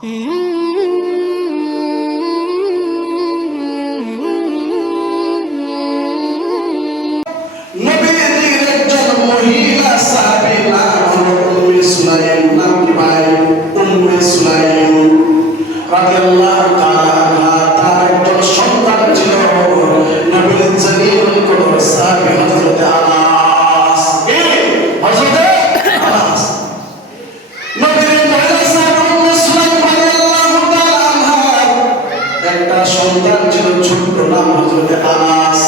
নবীজির একজন মহিলা সাহাবী নাম হলো উম্মে সুলাইম। নাম কি ভাই? উম্মে সুলাইম রাদিয়াল্লাহু তাআলা আনহা। তার একজন সন্তান ছিল নবীর জলিলুল কদর সাহাবী হযরত আনাস। হযরত আনাস নবীর মহিলা সাহাবী উম্মে সুলাইম রাদিয়াল্লাহু তাআলা আনহা একটা সন্তান ছিল, ছোট্ট নাম হযরত আনাস।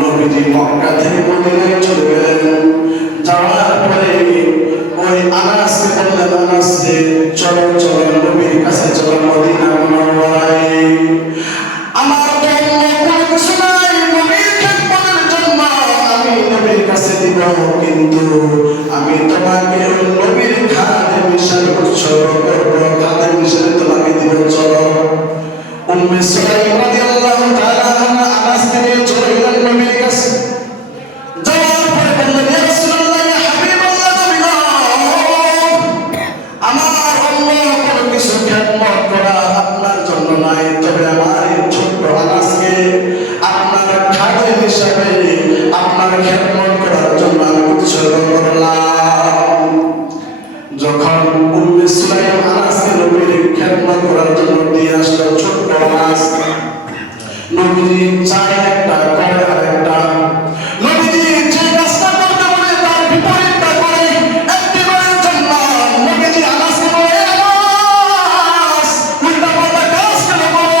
নবীজি মক্কা থেকে মদিনায় চলে গেলেন। যাওয়ার পরে ওই আনাসকে বললেন, আনাস রে চলো চলো নবীর কাছে চলো, মদিনা মুনাওয়ারায়। আমার তো কোনো কিছু নাই, নবীর খেদমতের জন্য আমি নবীর কাছে দিব, কিন্তু আমি তোমাকে ওই নবীর খাদেম হিসেবে উৎসর্গ করবো, খাদেম হিসেবে তোমাকে দিব, চলো। উম্মে সুলাইম রাদিয়াল্লাহু তাআলা আনহা আনাসকে নিয়ে চলে গেলেন নবীর কাছে। যাওয়ার পরে বললেন, ইয়া রাসূলুল্লাহ, ইয়া হাবিবাল্লাহ, নবী গো, আমার অন্য কোনো কিছু খেদমত করা আপনার জন্য নাই, তবে আমার এই ছোট্ট আনাসকে আপনার খাদেম হিসাবে আপনার খেদমত করার জন্য আমি উৎসর্গ করলাম। যখন উম্মে সুলাইম আনাসকে নবীর খেদমত করার জন্য দিয়ে আসলো, ছোট্ট আনাস, নবীজি চায় একটা, করে আরেকটা। নবীজি যে কাজটা করতে বলে তার বিপরীতটা করে। একদিনের জন্য নবীজি আনাসকে বলে, আনাস উল্টা পাল্টা কাজ কেন করো?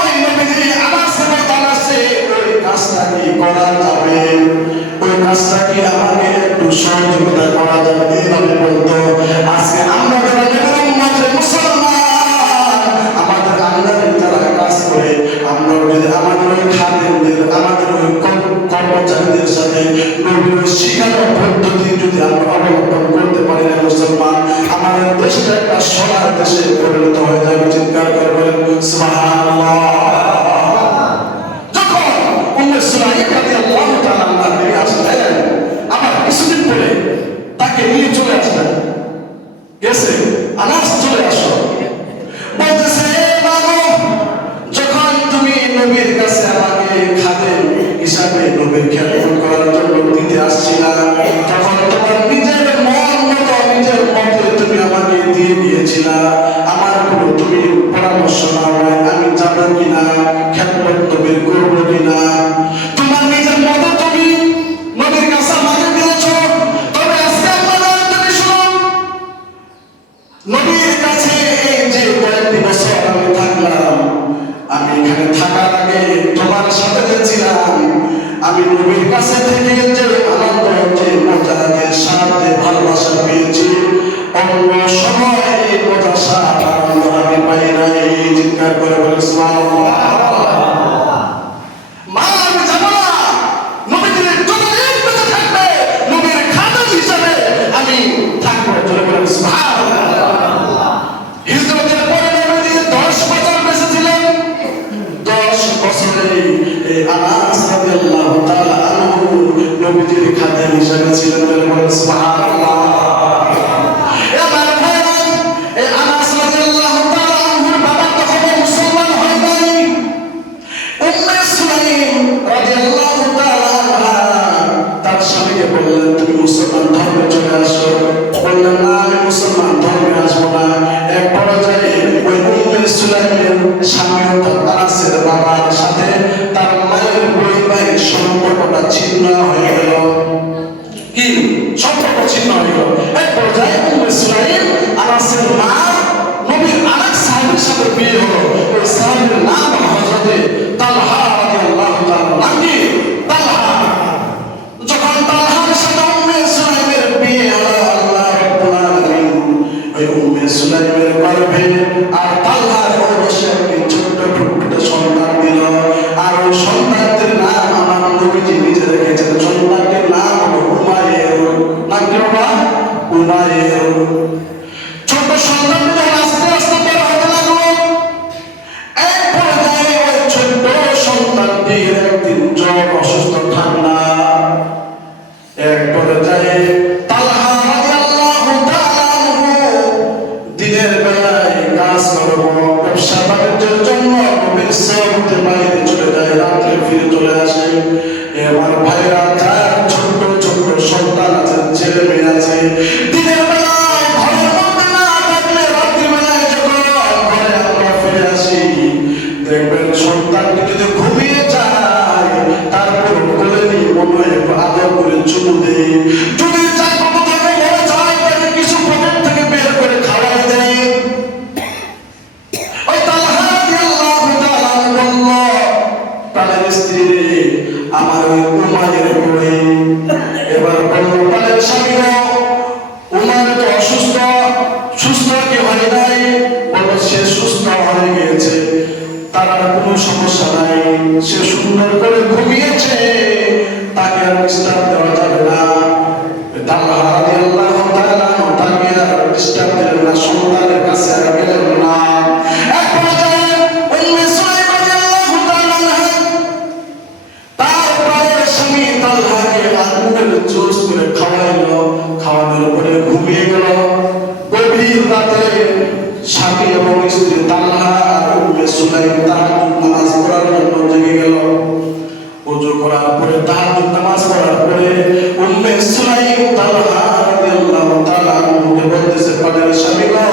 ওই নবীজি আনাসকে বলতে, আনাসে ওই কাজটা কি করা যাবে, ওই কাজটা কি আমাকে একটু সহযোগিতা করা যাবে, এইভাবে বলতো। আজকে আমরা যারা নবীর উম্মতের মুসলমান, আমাদের আন্ডারে যারা কাজ করে, আমরা যদি আমাদের ওই খাদেমদের, আমাদের ওই কর্মচারীদের সাথে নবীর শিখানো পদ্ধতি যদি আমরা অবলম্বন করতে পারি না মুসলমান, আমাদের দেশটা একটা সোনার দেশে পরিণত হয়ে যাবে। চিৎকার করে বলেন সুবহানাল্লাহ। যখন উম্মে সুলাইম রাদিয়াল্লাহু তাআলা আনহা ফিরে আসলেন, আবার কিছুদিন পরে তাকে নিয়ে চলে আসলেন। গেছে, আনাস চলে আসো, বলতেছে, বাবু, যখন তুমি নবীর কাছে আমাকে খাদেম হিসাবে নবীর খেদমত করার জন্য দিতে আসছিলা, তখন তোমার নিজের মন মতো, নিজের মতে তুমি আমাকে দিয়ে দিয়েছিলা। আমার কোনো তুমি পরামর্শ নাও নাই, আমি যাবো কিনা, খেদমত নবীর করবো কিনা। তোমার নিজের মতো তুমি নবীর কাছে আমাকে দিয়েছ। তবে আজকে আপনারা তুমি শুনো, নবীর কাছে এই যে কয়েকটি বছর আমি থাকলাম, আমি এখানে থাকার আগে তোমার সাথে যে ছিলাম, আমি নবীর কাছে থেকে যে আনন্দ, যে মজা, যে স্বাদ, যে ভালোবাসা পেয়েছি, অন্য সময় এই মজা, স্বাদ, আনন্দ আমি পাই নাই। চিৎকার করে বলে সুবহানাল্লাহ। মা, আমি যাবো না, নবীজির যতদিন বেঁচে থাকবে নবীর খাদেম হিসাবে আমি থাকবো। চলে বলেন সুবহানাল্লাহ। হিজরতের পরে নবীজি 10 বছর বেঁচে ছিলেন। 10 বছরে আনাস রাদিয়াল্লাহু তাআলা আনহু নবীজির খাদেম হিসেবে ছিলেন। চলে বলেন সুবহানাল্লাহ। এবার ভাইরা, এই আনাস রাদিয়াল্লাহু তাআলা আনহুর বাবা তখন মুসলমান হয় নাই। উম্মে সুলাইম রাদিয়াল্লাহু তাআলা আনহা তার স্বামীকে বললেন, তুমি মুসলমান ধর্মে চলে আসো। বললেন, না, আমি মুসলমান ধর্মে আসবো না। এক পর্যায়ে ওই উম্মে সুলাইমের স্বামীও তার আনাসের বাবার সাথে তার মায়ের বৈবাহিক সম্পর্কটা ছিন্ন হয়ে গেল। কি সম্পর্ক ছিন্ন হয়ে গেল? এক পর্যায়ে উম্মে সুলাইম আনাসের মা নবীর আরেক সাহাবীর সাথে বিয়ে হলো। ওই সাহাবীর নাম হযরত তালহা রাদিয়াল্লাহু তাআলা। নাম কি? তালহা। যখন তালহার সাথে উম্মে সুলাইমের বিয়ে হলো, আল্লাহ রাব্বুল আলামিন ওই উম্মে সুলাইমের গর্ভে আর তালহার উরসে একটি ছোট্ট টুকটুকে সন্তান দিল। আর ওই সন্তানদের নাম আমার নবীজি নিজে রেখেছেন। সন্তানটির নাম হলো উমাইর। নাম কি বাবা? উমাইর। ছোট সন্তান যখন আস্তে আস্তে বড় হতে লাগলো, এক পর্যায়ে ওই ছোট্ট সন্তানটির একদিন জ্বর, অসুস্থ, ঠান্ডা। এক পর্যায়ে তালহা রাদিয়াল্লাহু তাআলা আনহু দিনের বেলায় কাজ করবো, ব্যবসা বাণিজ্যের জন্য নবীর সওয়াতে বাইরে চলে যায়, রাত্রে ফিরে চলে আসে। আমার ভাইরা, তার ছোট্ট ছোট্ট সন্তান আছে, ছেলে মেয়ে আছে, দিনের বেলায় ঘরের মধ্যে না থাকলে রাত্রিবেলায় যখন ঘরে আমরা ফিরে আসি, দেখবেন সন্তানটি যদি ঘুমিয়ে যায়, তারপর কোলে নিয়ে মনে আদর করে চুমু দেয়, যদি চাই কত থেকে মরে যায়, তাকে কিছু পকেট থেকে বের করে খাওয়াই দেয়। ওই তালহা রাদিয়াল্লাহু তাআলা বলল, প্রাণের স্ত্রী আমার ওই উমায়ের বলে। এবার বলল প্রাণের স্বামী, উমার তো অসুস্থ, সুস্থ কি হয় নাই? বলল সে সুস্থ হয়ে গিয়েছে, তার আর কোনো সমস্যা নাই, সে সুন্দর করে ঘুমিয়েছে, তাকে আর ডিস্টার্ব দেওয়া যাবে না। তালহা রাদিয়াল্লাহু তাআলা তাকে আর ডিস্টার্ব দিলেন না, সন্তানের কাছে আর গেলেন না। এক পর্যায়ে উম্মে সুলাইম রাদিয়াল্লাহু তাআলা তার প্রাণের স্বামী তালহাকে আগুনের জুস করে খাওয়াইলো, খাওয়ানোর পরে ঘুমিয়ে গেল। গভীর রাতে স্বামী এবং স্ত্রী তালহা আর উম্মে সুলাইম তাহাজ্জুদ নামাজ পড়ার জন্য জেগে গেল। ওযু করার পরে তাহাজ্জুদ নামাজ পড়ার পরে উম্মে সুলাইম তালহা রাদিয়াল্লাহু তাআলা আনহুকে বলতেছে, প্রাণের স্বামী গো,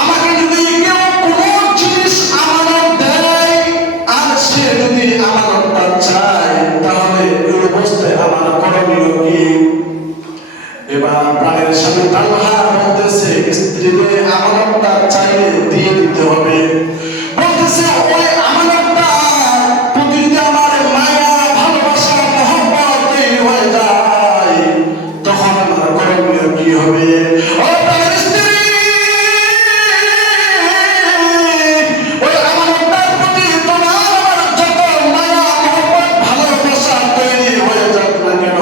আমাকে যদি কেউ কোনো জিনিস আমানত দেয় আর সে যদি আমানতটা চায়, তাহলে ওই অবস্থায় আমার করণীয় কি? এবার প্রাণের স্বামী তালহা বলতেছে, স্ত্রীকে আমানতটা চাইলে দিয়ে দিতে হবে। বলতেছে, ওই আমানতটা প্রতি যদি আমার মায়া, ভালোবাসা, মহব্বত তৈরি হয়ে যায়, তখন আমার করণীয় কি হবে? ও প্রাণের স্ত্রী, ওই আমানতটার প্রতি তোমার আমার যত মায়া, মহব্বত, ভালোবাসা তৈরি হয়ে যাক না কেন,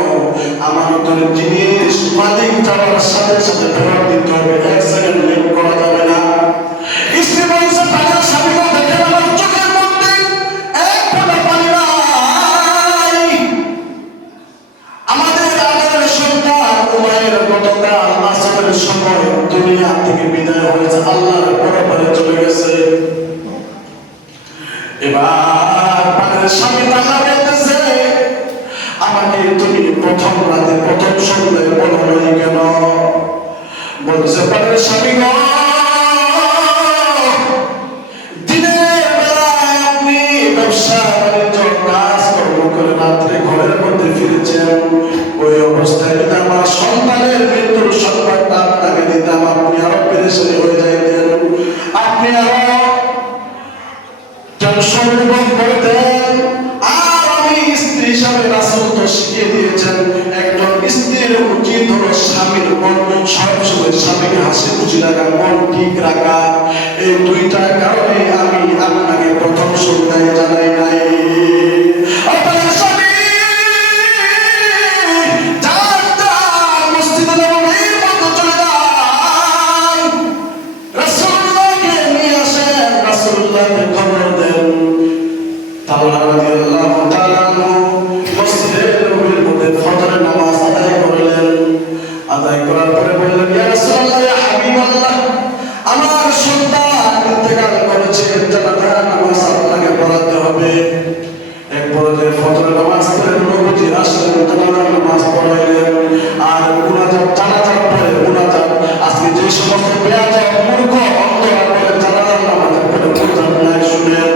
আমানতের জিনিস মালিক যাওয়ার সাথে সাথে ফেরত দিতে হবে, এক সেকেন্ড লেট করা যাবে না। স্ত্রী বলছে, প্রাণের স্বামী গো, দেখেন আমার চোখের মধ্যে এক ফোঁটা পানি নাই। আমাদের আদরের সন্তান উমায়ের গতকাল আসরের সময় দুনিয়া থেকে বিদায় হয়েছে, আল্লাহর পরপারে চলে গেছে। এবার প্রাণের স্বামী তালহা বলতেছে, আমাকে তুমি প্রথম রাতে প্রথম সন্ধ্যায় বলো নাই কেন? বলছে, প্রাণের স্বামী গো, দিনের বেলায় আপনি ব্যবসা বাণিজ্য কাজ কর্ম করে রাত্রে ঘরের মধ্যে ফিরেছেন, ওই অবস্থায় যদি আমার সন্তানের মৃত্যুর সংবাদটা আপনাকে দিতাম, আপনি আরো পেরেশানি হয়ে যাইতেন, আপনি আরো টেনশন অনুভব করতেন। আর আমি স্ত্রী হিসাবে রাসূল তো শিখিয়ে দিয়েছেন, একজন স্ত্রীর উচিত হলো স্বামীর মন সবসময় স্বামীকে হাসি খুশি রাখা, মন ঠিক রাখা। এই দুইটা কারণে আমি আপনাকে প্রথম সন্ধ্যায় জানাই নাই। আপনার স্বামী মসজিদে নববীর মধ্যে চলে যান, রাসূলুল্লাহকে নিয়ে আসেন, রাসূলুল্লাহকে খবর দেন। তালহা রাদিয়াল্লাহু তাআলা মসজিদে নববীর মধ্যে ফজরের নামাজ আদায় করলেন। আদায় করার পরে বললেন, ইয়া রাসূলুল্লাহ, ইয়া হাবিবাল্লাহ, আমার সন্তান ইন্তেকাল করেছে, জানাজা নামাজ আপনাকে পড়াতে হবে। এক পর্যায়ে ফজরের নামাজ পড়ে নবীজি আসলেন, জানাজার নামাজ পড়াইলেন। আর মুনাজাত, জানাজার পরে মুনাজাত, আজকে যে সমস্ত বেয়াদব মূর্খ অন্ধরা বলে জানাজার নামাজের পরে মুনাজাত নাই, শুনেন।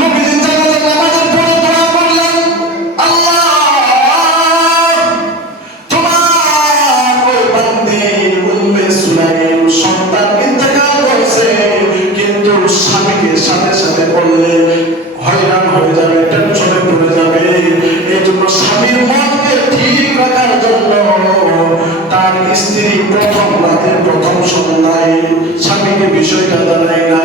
নবীজি জানাজার নামাজের পরে দোয়া করলেন, আল্লাহ তোমার ওই বান্দি উম্মে সুলাইম সন্তান ইন্তেকাল করেছে, কিন্তু স্বামীকে সাথে সাথে বললে হয়রান হয়ে যাবে, টেনশনে পড়ে যাবে। এই জন্য স্বামীর মনকে ঠিক রাখার জন্য তার স্ত্রী প্রথম রাতে প্রথম সন্ধ্যায় স্বামীকে বিষয়টা জানায় না।